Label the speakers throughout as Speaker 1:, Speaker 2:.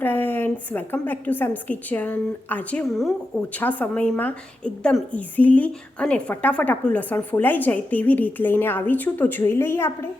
Speaker 1: Friends welcome back to Sam's kitchen આજે હું ઓછા સમયમાં એકદમ ઇઝીલી અને ફટાફટ આપણું લસણ ફોલાઈ જાય તેવી રીત લઈને આવી છું. તો જોઈ લઈએ આપણે.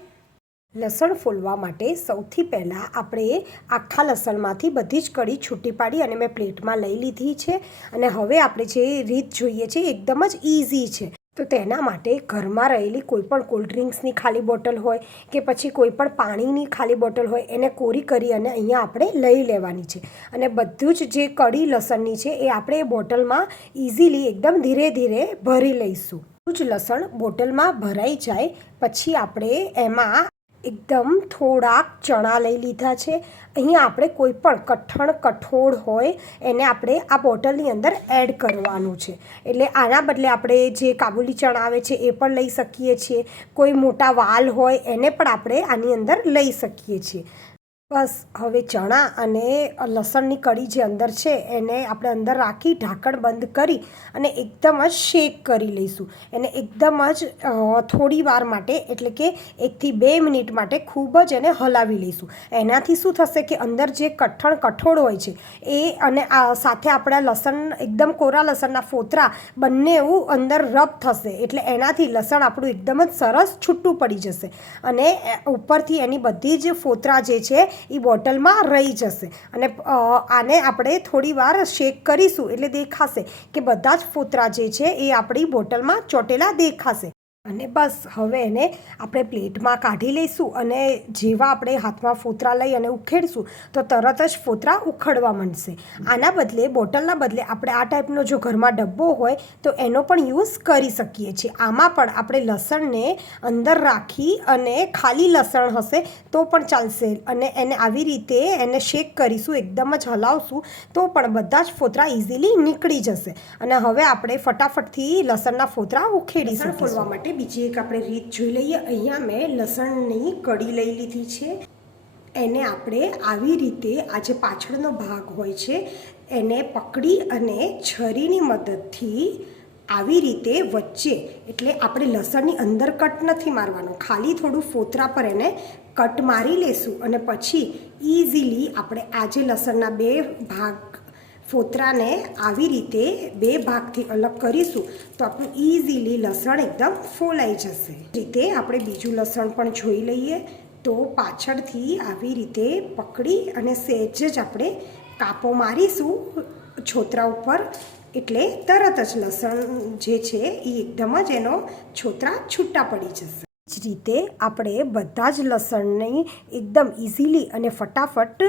Speaker 1: લસણ ફોલવા માટે સૌથી પહેલાં આપણે આખા લસણમાંથી બધી જ કડી છૂટી પાડી અને મેં પ્લેટમાં લઈ લીધી છે. અને હવે આપણે જે રીત જોઈએ છે એકદમ જ ઇઝી છે. તો તેના માટે ઘરમાં રહેલી કોઈ પણ કોલ્ડ ડ્રિંક્સની ખાલી બોટલ હોય કે પછી કોઈ પણ પાણીની ખાલી બોટલ હોય, એને કોરી કરી અને અહીંયા આપણે લઈ લેવાની છે. અને બધું જ જે કડી લસણની છે એ આપણે એ બોટલમાં ઇઝીલી એકદમ ધીરે ધીરે ભરી લઈશું. જ લસણ બોટલમાં ભરાઈ જાય, પછી આપણે એમાં એકદમ થોડાક ચણા લઈ લીધા છે. અહીંયા આપણે કોઈ પણ કઠણ, કઠોળ હોય, એને આપણે આ બોટલની અંદર એડ કરવાનું છે. એટલે આના બદલે આપણે જે કાબુલી ચણા આવે છે, એ પણ લઈ શકીએ છીએ. કોઈ મોટા વાલ હોય, એને પણ આપણે આની અંદર લઈ શકીએ છીએ. બસ, હવે ચણા અને લસણની કળી જે અંદર છે એને આપણે અંદર રાખી ઢાંકણ બંધ કરી અને એકદમ જ શેક કરી લઈશું. એને એકદમ જ થોડી વાર માટે, એટલે કે એકથી બે મિનિટ માટે ખૂબ જ એને હલાવી લઈશું. એનાથી શું થશે કે અંદર જે કઠણ કઠોળ હોય છે એ અને આ સાથે આપણા લસણ, એકદમ કોરા લસણના ફોતરા, બંને એવું અંદર રબ થશે. એટલે એનાથી લસણ આપણું એકદમ જ સરસ છૂટું પડી જશે. અને ઉપરથી એની બધી જ ફોતરા જે છે એ બોટલમાં રહી જશે. અને આને આપણે થોડી વાર શેક કરીશું. એટલે દેખાશે કે બધા જ ફોતરા જે છે એ આપણી બોટલમાં ચોટેલા દેખાશે. અને બસ હવે એને આપણે પ્લેટમાં કાઢી લઈશું અને જેવા આપણે હાથમાં ફોતરા લઈ અને ઉખેડશું તો તરત જ ફોતરા ઉખડવા માંડશે. આના બદલે બોટલના બદલે આપણે આ ટાઈપનો જો ઘરમાં ડબ્બો હોય તો એનો પણ યુઝ કરી શકીએ છીએ. આમાં પણ આપણે લસણને અંદર રાખી અને ખાલી લસણ હશે તો પણ ચાલશે. અને એને આવી રીતે એને શેક કરીશું એકદમ જ હલાવશું તો પણ બધા જ ફોતરા ઇઝીલી નીકળી જશે. અને હવે આપણે ફટાફટથી લસણના ફોતરા ઉખેડી ફોલવા માટે બીજી એક આપણે રીત જોઈ લઈએ. અહીંયા મેં લસણની કડી લઈ લીધી છે. એને આપણે આવી રીતે આ જે પાછળનો ભાગ હોય છે, એને પકડી અને છરીની મદદથી આવી રીતે વચ્ચે, એટલે આપણે લસણની અંદર કટ નથી મારવાનો, ખાલી થોડું ફોતરા પર એને કટ મારી લેશું અને પછી ઇઝીલી આપણે આ જે લસણના બે ભાગ ફોતરાને આવી રીતે બે ભાગથી અલગ કરીશું તો આપણું ઇઝીલી લસણ એકદમ ફોલાઈ જશે. રીતે આપણે બીજું લસણ પણ જોઈ લઈએ તો પાછળથી આવી રીતે પકડી અને સહેજ જ આપણે કાપો મારીશું છોતરા ઉપર. એટલે તરત જ લસણ જે છે એ એકદમ જ એનો છોતરા છૂટા પડી જશે. જ રીતે આપણે બધા જ લસણની એકદમ ઇઝીલી અને ફટાફટ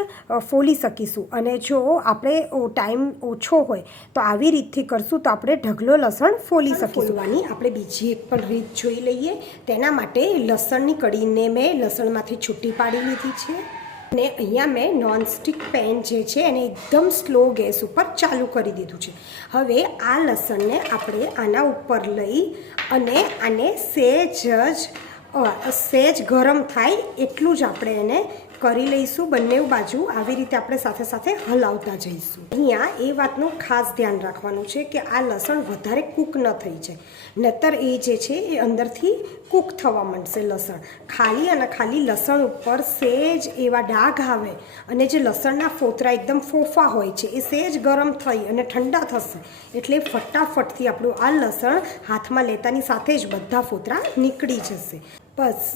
Speaker 1: ફોલી શકીશું. અને જો આપણે ટાઈમ ઓછો હોય, તો આવી રીતથી કરશું તો આપણે ઢગલો લસણ ફોલી શકીશું. આપણે બીજી એક પણ રીત જોઈ લઈએ. તેના માટે લસણની કડીને મેં લસણમાંથી છૂટી પાડી લીધી છે. અને અહીંયા મેં નોનસ્ટિક પેન જે છે એને એકદમ સ્લો ગેસ ઉપર ચાલુ કરી દીધું છે. હવે આ લસણને આપણે આના ઉપર લઈ અને આને સેજ જ સહેજ ગરમ થાય એટલું જ આપણે એને કરી લઈશું, બંને બાજુ આવી રીતે આપણે સાથે સાથે હલાવતા જઈશું. અહીંયા એ વાતનું ખાસ ધ્યાન રાખવાનું છે કે આ લસણ વધારે કૂક ન થઈ જાય. નતર એ જે છે એ અંદરથી કૂક થવા માંડશે લસણ. ખાલી અને ખાલી લસણ ઉપર સહેજ એવા ડાઘ આવે અને જે લસણના ફોતરા એકદમ ફોફા હોય છે, એ સહેજ ગરમ થઈ અને ઠંડા થશે, એટલે ફટાફટથી આપણું આ લસણ હાથમાં લેતાની સાથે જ બધા ફોતરા નીકળી જશે. બસ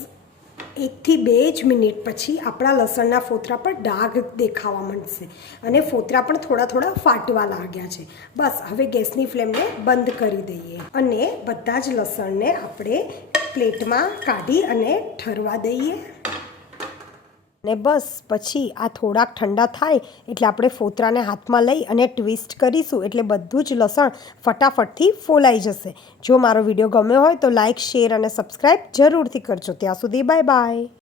Speaker 1: એકથી બે જ મિનિટ પછી આપણા લસણના ફોતરા પર ડાઘ દેખાવા માંડશે અને ફોતરા પણ થોડા થોડા ફાટવા લાગ્યા છે. બસ, હવે ગેસની ફ્લેમને બંધ કરી દઈએ અને બધા જ લસણને આપણે પ્લેટમાં કાઢી અને ઠરવા દઈએ. ને બસ, પછી આ થોડાક ઠંડા થાય એટલે આપણે ફોતરાને હાથમાં લઈ અને ટ્વિસ્ટ કરીશું એટલે બધું જ લસણ ફટાફટથી ફોલાઈ જશે. જો મારો વીડિયો ગમ્યો હોય તો લાઇક શેર અને સબસ્ક્રાઈબ જરૂરથી કરજો. ત્યાં સુધી બાય બાય.